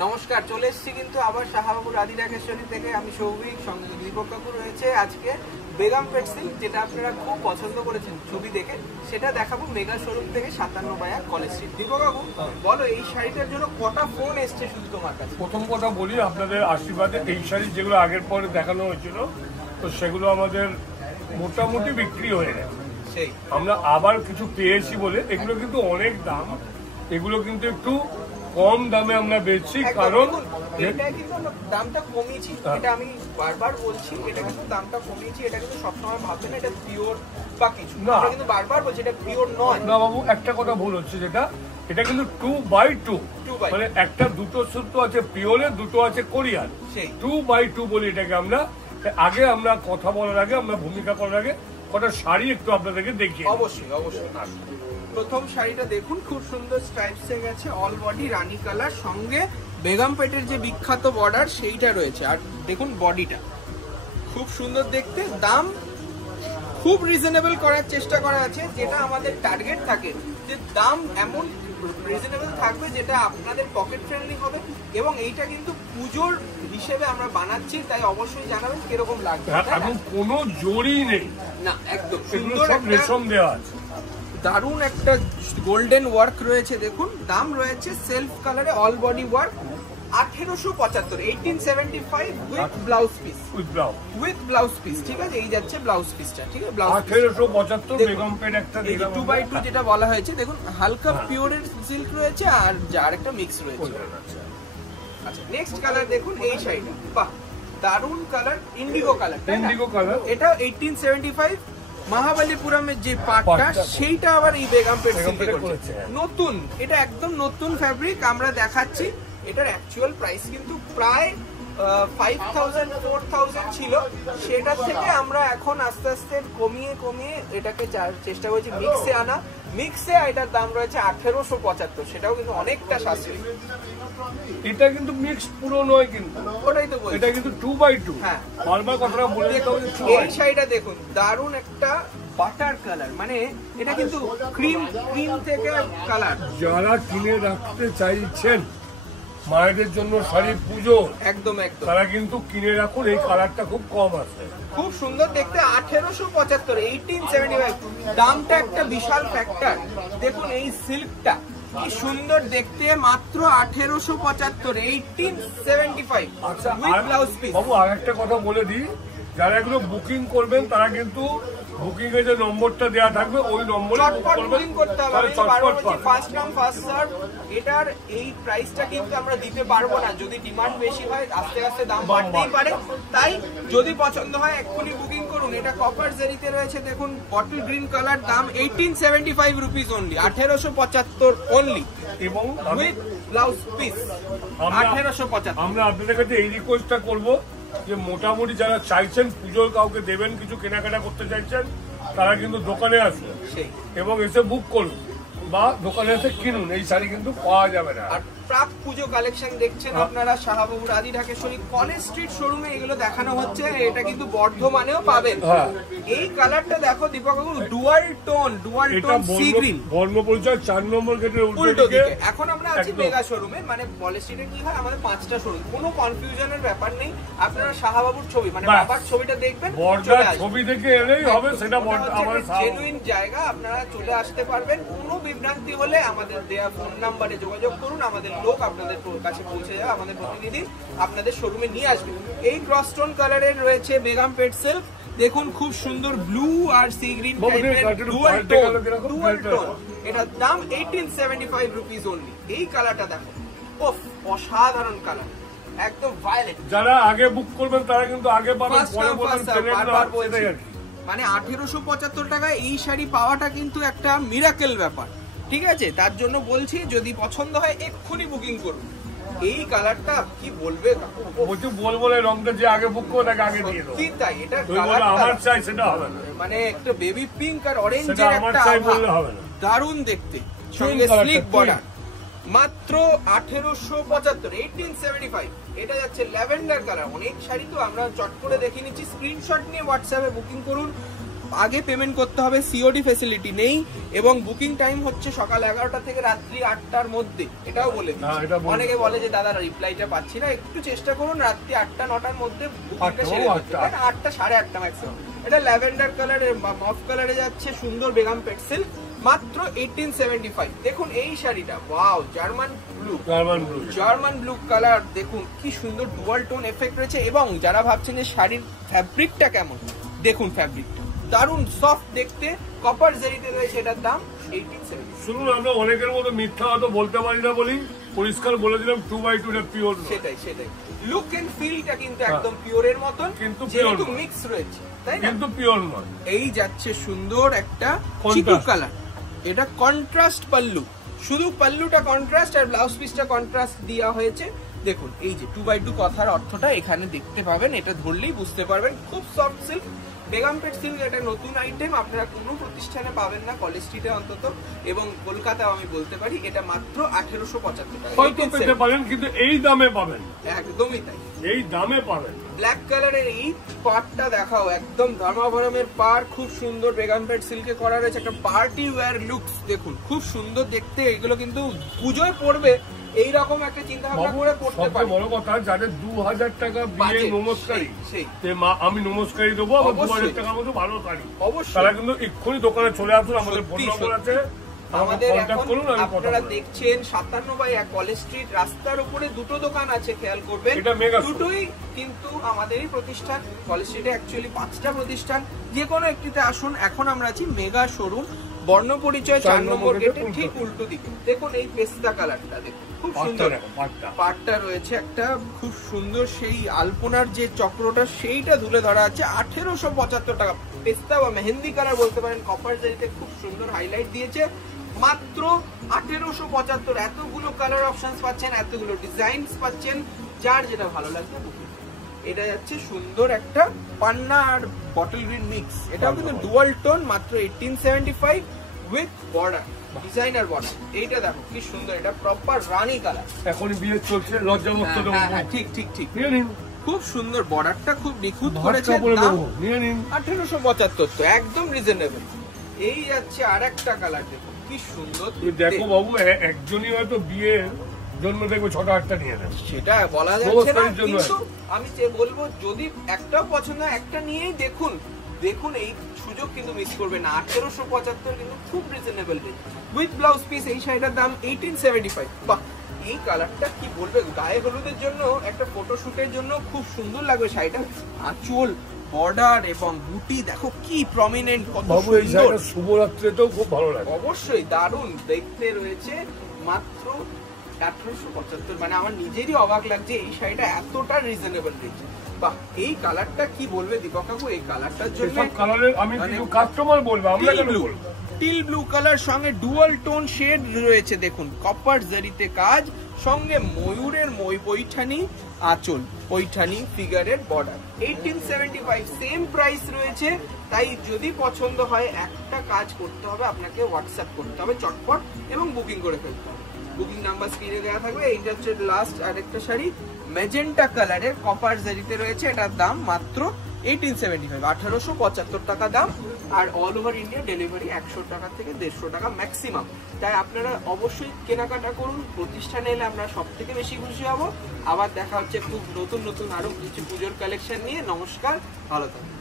নমস্কার, চলে এসেছি কিন্তু আবার শাহবাবুর আদি ঢাকেশ্বরী থেকে। আমি সৌভিক, সঙ্গে দীপক কাকু রয়েছে। আজকে বেগম পেট সিল্ক, যেটা আপনারা খুব পছন্দ করেছেন ছবি দেখে, সেটা দেখাবো মেগা শোরুম থেকে 57 কলেজ স্ট্রিট। দীপক কাকু বলো, এই শাড়িটার জন্য কটা ফোন এসছে শুধু তোমার কাছে? প্রথম কথা বলি, আপনাদের আশীর্বাদে এই শাড়ি যেগুলো আগের পরে দেখানো হয়েছিল, তো সেগুলো আমাদের মোটামুটি বিক্রি হয়ে গেছে। সেই আমরা আবার কিছু পেয়েছি বলে, এগুলো কিন্তু অনেক দাম, এগুলো কিন্তু একটু কম দামে আমরা বেচছি, কারণ এটা কিন্তু দামটা কমিয়েছি। এটা আমি বারবার বলছি, এটা কিন্তু দামটা কমিয়েছি। এটা কিন্তু সবসময় ভাববে না এটা পিওর বা কিছু না, এটা কিন্তু বারবার বলছি এটা পিওর নয়। না বাবু, একটা কথা ভুল হচ্ছে, যেটা এটা কিন্তু 2x2, মানে একটা দুটো সূত্র আছে পিওরে, দুটো আছে কোরিয়ান, 2x2 বলি এটাকে আমরা। আগে আমরা কথা বলার আগে, আমরা ভূমিকা করার আগে কটা শাড়ি একটু আপনাদেরকে দেখিয়ে। অবশ্যই অবশ্যই। প্রথম শাড়িটা দেখুন, খুব সুন্দর স্ট্রাইপসে গেছে, অল বডি রানী কালার, সঙ্গে বেগম পেটের যে বিখ্যাত বর্ডার সেইটা রয়েছে। আর দেখুন বডিটা খুব সুন্দর দেখতে। দাম খুব রিজনেবল করার চেষ্টা করা আছে, যেটা আমাদের টার্গেট থাকে যে দাম এমন রিজনেবল থাকবে যেটা আপনাদের পকেট ফ্রেন্ডলি হবে। এবং এইটা কিন্তু পুজোর হিসেবে আমরা বানাচ্ছি, তাই অবশ্যই জানাবেন কিরকম লাগবে। এখন কোনো জড়ি নেই না, একদম সুন্দর, রেশম দেওয়া আছে, দারুন একটা গোল্ডেন ওয়ার্ক রয়েছে। দেখুন দাম রয়েছে সেলফ কালারে, all body work, 1875, 1875 with blouse piece, with blouse piece. ঠিক আছে, এই যাচ্ছে ব্লাউজ পিসটা। ঠিক আছে, ব্লাউজ 1875 বেগম পেট একটা 2x2 যেটা বলা হয়েছে। দেখুন হালকা পিওরের সিল্ক রয়েছে আর যার একটা মিক্স রয়েছে। আচ্ছা, নেক্সট কালার দেখুন, এই শাড়িটা বাহ, দারুন colour, Indigo colour. Indigo colour, এটা 1875 মহাবালিপুরমের যে পাটটা, সেইটা আবার এই বেগম পেট সিল্কে করেছে। নতুন, এটা একদম নতুন ফ্যাব্রিক আমরা দেখাচ্ছি। এটার অ্যাকচুয়াল প্রাইস কিন্তু প্রায় 5000 4000 ছিল, সেটার থেকে আমরা এখন আস্তে আস্তে কমিয়ে কমিয়ে এটাকে চেষ্টা করছি মিক্সে আনা। মিক্সে এটার দাম রয়েছে 1875, সেটাও কিন্তু অনেকটা সাশ্রয়ী। এটা কিন্তু মিক্স পুরো নয়, কিন্তু ওটাই তো বলছি, এটা কিন্তু 2x2। হ্যাঁ, বারবার কথাটা বলে দিতে হবে। এই শাড়িটা দেখুন, দারুন একটা বাটার কালার, মানে এটা কিন্তু ক্রিম থেকে কালার। যারা কিনে রাখতে চাইছেন মায়েদের জন্য শাড়ি পুজো, একদম একদম, তারা কিন্তু কিনে রাখুন, এই কালারটা খুব কম আছে, খুব সুন্দর দেখতে। 1875, 1875, দামটা একটা বিশাল ফ্যাক্টর। দেখুন এই সিল্কটা কি সুন্দর দেখতে, মাত্র 1875, 1875। আচ্ছা, উইথ ব্লাউজ পিস। বাবু আর একটা কথা বলে দিই, যারা এগুলো বুকিং করবেন তারা কিন্তু বুকিং এর যে নম্বরটা দেওয়া থাকবে ওই নম্বরে বুকিং করতে হবে। আমি বারবার বলছি, ফার্স্ট কাম ফার্স্ট সার্ভ। এটার এই প্রাইসটা কিন্তু আমরা দিতে পারবো না, যদি ডিমান্ড বেশি হয় আস্তে আস্তে দাম বাড়তেই পারে। তাই যদি পছন্দ হয় এক্ষুনি বুকিং করুন। এটা কপার জেরিতে রয়েছে, দেখুন বটল গ্রিন কালার, দাম 1875 রুপিস অনলি, 1875 অনলি, এবং উইথ ব্লাউজ পিস 1875। আমরা আপনাদের কাছে এই রিকোয়েস্টটা করবো যে মোটামুটি যারা চাইছেন পুজোর কাউকে দেবেন, কিছু কেনাকাটা করতে চাইছেন, তারা কিন্তু দোকানে আসুন এবং এসে বুক করুন বা দোকানে এসে কিনুন। এই শাড়ি কিন্তু পাওয়া যাবে না। আর প্রাক পুজো কালেকশন দেখছেন আপনারা শাহবাবুর আদি ঢাকেশ্বরী কলেজ স্ট্রিট শোরুমে এগুলো দেখানো হচ্ছে। এটা কিন্তু বর্ধমানেও পাবেন। এই কালারটা দেখো দীপক বাবু, ডুয়াল টোন সি গ্রিন, বর্ণ পরিচয় 4 নম্বর গেটের উল্টো দিকে। এখন আমরা আছি মেগা শোরুমে, মানে কলেজ স্ট্রিটে কি হয় আমাদের 5টা শোরুম, কোনো কনফিউশনের ব্যাপার নেই। আপনারা শাহবাবুর ছবি, মানে বাবার ছবিটা দেখবেন, ছবি দেখে এলেই হবে, সেটা আমাদের জেনুইন জায়গা, আপনারা চলে আসতে পারবেন। কোনো বিভ্রান্তি হলে আমাদের দেয়া ফোন নাম্বারে যোগাযোগ করুন, আমাদের লোক আপনাদের কাছে পৌঁছে যাবে, আমাদের প্রতিনিধি আপনাদের শোরুমে নিয়ে আসবে। এই ক্রস টোন কালারের রয়েছে বেগম পেট সিল্ক। দেখুন খুব সুন্দর ব্লু আর সি গ্রিন টাইপের ডুয়াল টোন। এটার দাম 1875 রুপিস অনলি। এই কালারটা দেখো, ওফ, অসাধারণ কালার, একদম ভায়োলেট। যারা আগে বুক করবেন তারা কিন্তু আগে পাবেন, মানে 1875 টাকায় এই শাড়ি পাওয়াটা কিন্তু একটা মিরাকেল ব্যাপার। ঠিক আছে, তার জন্য বলছি যদি পছন্দ হয় এক্ষুনি বুকিং করুন। এই কালারটা কি বলবে, বলবো না, রংটা যে আগে বুক করে তাকে আগে দিয়ে দেবো। কি তাই, এটা আমার চাই সেটা হবে না, মানে একটা বেবি পিঙ্ক আর অরেঞ্জের একটা হবে না, দারুণ দেখতে, সঙ্গে স্লিক বর্ডার। মাত্র 1875, 1875। এটা যাচ্ছে ল্যাভেন্ডার কালার। অনেক শাড়ি তো আমরা চট করে দেখে নিচ্ছি, স্ক্রিনশট নিয়ে হোয়াটসঅ্যাপে বুকিং করুন। আগে পেমেন্ট করতে হবে, সিওডি ফ্যাসিলিটি নেই, এবং বুকিং টাইম হচ্ছে সকাল 11টা থেকে রাত্রি 8টার মধ্যে। এটাও বলে দিচ্ছি, অনেকে বলে যে দাদা রিপ্লাইটা পাচ্ছি না, একটু চেষ্টা করুন রাত্রি 8টা-9টার মধ্যে বুকিংটা সেরে দিতে, 8টা 8:30 ম্যাক্সিমাম। এটা ল্যাভেন্ডার কালারে মফ কালারে যাচ্ছে, সুন্দর বেগম পেট সিল্ক, মাত্র 1875। দেখুন এই শাড়িটা, ওয়াও, জার্মান ব্লু কালার, দেখুন কি সুন্দর ডুয়াল টোন এফেক্ট রয়েছে। এবং যারা ভাবছেন যে শাড়ির ফ্যাব্রিকটা কেমন, দেখুন ফ্যাব্রিকটা দারুন সফট দেখতে, কপার জারিতে রয়েছে। এটার দাম 1870। শুনুন, আমরা অনেকের মতো মিথ্যা হয়তো বলতে পারি না বলি পরিষ্কার বলে দিলাম 2x2 এটা পিওর। সেটাই লুক এন্ড ফিলটা কিন্তু একদম পিওরের মতন, কিন্তু যেহেতু মিক্স রয়েছে, তাই না, কিন্তু পিওর নয়। এই যাচ্ছে সুন্দর একটা চিকু কালার, এটা কন্ট্রাস্ট পাল্লু, শুধু পাল্লুটা কন্ট্রাস্ট আর ব্লাউজ পিসটা কন্ট্রাস্ট দেওয়া হয়েছে। দেখুন এই যে 2x2 কথার অর্থটা এখানে দেখতে পাবেন, এটা ধরলেই বুঝতে পারবেন। খুব সফট সিল্ক, বেগম পেট সিল্ক, এটা নতুন আইটেম, আপনারা কোনো প্রতিষ্ঠানে পাবেন না, কলেজ স্ট্রিটে অন্তত, এবং কলকাতাও আমি বলতে পারি। এটা মাত্র 1875 টাকা হয়তো পেতে পারেন, কিন্তু এই দামে পাবেন, একদমই তাই, এই দামে পাবেন। ব্ল্যাক কালারের এই পাড়টা দেখাও, একদম ধর্মাভরমের পাড়, খুব সুন্দর বেগম পেট সিল্কে করা রয়েছে, একটা পার্টি ওয়্যার লুকস, দেখুন খুব সুন্দর দেখতে। এগুলো কিন্তু পুজোয় পড়বে, এইরকম একটা চিন্তা ভাবনা করে পড়তে পারে। বড় কথা, যাদের 2000 টাকা বিয়ে নমস্কারী, আমি নমস্কারী দেবো, আবার 2000 টাকার মতো ভালো শাড়ি, অবশ্যই তারা কিন্তু এক্ষুনি দোকানে চলে আসুন, আমাদের ফোন নম্বর আছে, আমাদের আপনারা দেখছেন 57/1 কলেজ স্ট্রিট, রাস্তার উপরে দুটো দোকান আছে, খেয়াল করবেন, দুটোই কিন্তু আমাদেরই প্রতিষ্ঠান। কলেজ স্ট্রিটে অ্যাকচুয়ালি 5টা প্রতিষ্ঠান, যে কোনো একটিতে আসুন। এখন আমরা আছি মেগা শোরুম, বর্ণ পরিচয় 4 নম্বর গেটে ঠিক উল্টো দিকে। দেখুন এই পেস্তা কালারটা, দেখুন খুব সুন্দর পাটটা রয়েছে, একটা খুব সুন্দর সেই আলপনার যে চক্রটা সেইটা তুলে ধরা আছে। 1875 টাকা, পেস্তা বা মেহেন্দি কালার বলতে পারেন, কপার জারিতে খুব সুন্দর হাইলাইট দিয়েছে, মাত্র 1875। এতগুলো কালার অপশনস পাচ্ছেন, এতগুলো ডিজাইনস পাচ্ছেন, যার যেটা ভালো লাগবে বুকিং। এটা যাচ্ছে সুন্দর একটা পান্না আর বটল গ্রিন মিক্স, এটাও কিন্তু ডুয়াল টোন, মাত্র 1875 উইথ বর্ডার, ডিজাইনার বর্ডার। এইটা দেখো কি সুন্দর, এটা প্রপার রানী কালার, এখন বিয়ে চলছে, লজ্জামুক্ত দেবো। ঠিক খুব সুন্দর, বর্ডারটা খুব নিখুঁত করেছে, দাম 1875, তো একদম রিজনেবল। এই যাচ্ছে আরেকটা কালার, দেখো কি সুন্দর। দেখো বাবু, একজনই হয়তো বিয়ের জন্য দেখবো 6-8টা নিয়ে নেবে, সেটা বলা যাচ্ছে না, কিন্তু আমি বলবো যদি একটাও পছন্দ হয় একটা নিয়েই দেখুন। এই সুযোগ কিন্তু মিস করবে না। 1875 কিন্তু খুব reasonable rate with blouse piece. এই শাড়িটার দাম 1875। বাহ, এই কালারটা কি বলবে, গায়ে হলুদের জন্য, একটা ফটোশুটের জন্য খুব সুন্দর লাগবে শাড়িটা। আঁচল, বর্ডার এবং বুটি দেখো কি প্রমিনেন্ট, কত সুন্দর। শুভরাত্রিতেও খুব ভালো লাগে, অবশ্যই দারুণ দেখতে রয়েছে। মাত্র 1875, মানে আমার নিজেরই অবাক লাগছে এই শাড়িটা এতটা রিজনেবল রেট। বাহ, এই কালারটা কি বলবে দীপক কাকু, এই কালারটার জন্য আমি কিছু কাস্টমার বলবো, আমরা কেন বলবো, টিল ব্লু কালার সঙ্গে ডুয়াল টোন শেড রয়েছে, দেখুন কপার জারিতে কাজ, সঙ্গে ময়ূরের পৈঠানি আঁচল, পৈঠানি ফিগারের বর্ডার। 1875 সেম প্রাইস রয়েছে। তাই যদি পছন্দ হয় একটা কাজ করতে হবে, আপনাকে হোয়াটসঅ্যাপ করতে হবে চটপট এবং বুকিং করে ফেলতে হবে। বুকিং নাম্বার স্ক্রিনে দেওয়া থাকবে। এইটা হচ্ছে লাস্ট আরেকটা শাড়ি, ম্যাজেন্টা কালারের, কপার জারিতে রয়েছে, এটার দাম মাত্র 1875, 1875 টাকা দাম। আর অল ওভার ইন্ডিয়া ডেলিভারি 100 টাকা থেকে 150 টাকা ম্যাক্সিমাম। তাই আপনারা অবশ্যই কেনাকাটা করুন, প্রতিষ্ঠানে এলে আমরা সব থেকে বেশি খুশি হব। আবার দেখা হচ্ছে খুব নতুন আরো কিছু পুজোর কালেকশন নিয়ে। নমস্কার, ভালো থাকুন।